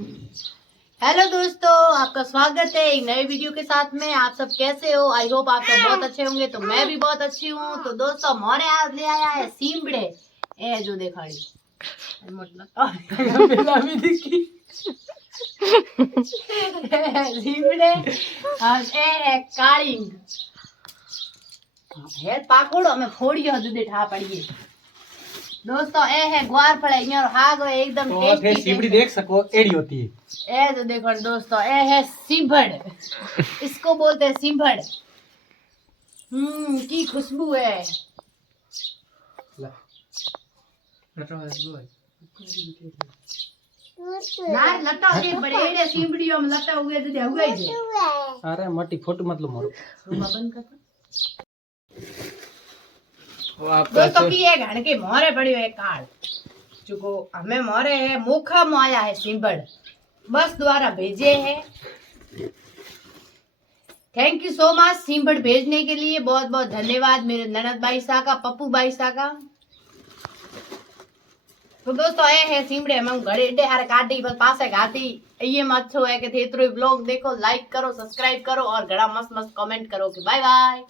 Hello दोस्तों, आपका स्वागत है एक नए वीडियो के साथ में। आप सब कैसे हो? आई होप आप सब बहुत अच्छे होंगे। तो मैं भी बहुत अच्छी हूँ। तो दोस्तों मोरे आज ले आया है सीमड़े। ए जो देखाड़ी सीमड़े और ए कालिंग है पाकोड़ो में फोड़ियो दूधे ठा पड़िए। दोस्तों ए है ग्वार फल और हाग एकदम टेस्टी। सीमड़ी देख सको एड़ी होती है। ए तो देखो दोस्तों ए है सिंभड़, इसको बोलते हैं सिंभड़। की खुशबू है। ना लटा ये बड़े सिंबड़ियों में लटा हुए तो हुआ ही जे। अरे मटी फोटो मतलब मारो बंद कर। दोस्तों की ये घड़ के मोरे पड़ी हुए काल चुको हमें मोरे है मुखा में आया है सिंबड़ बस द्वारा भेजे हैं। थैंक यू सो मच सिंबड़ भेजने के लिए। बहुत बहुत धन्यवाद मेरे ननद भाई सा का, पप्पू भाई सा का। तो दोस्तों ये है सिमड़े हम घड़े एडे हारे काटी बस पासे घाटी। ये मत छो है कि थे ब्लॉग देखो, लाइक करो, सब्सक्राइब करो और घड़ा मस्त मस्त कमेंट करो कि बाय बाय।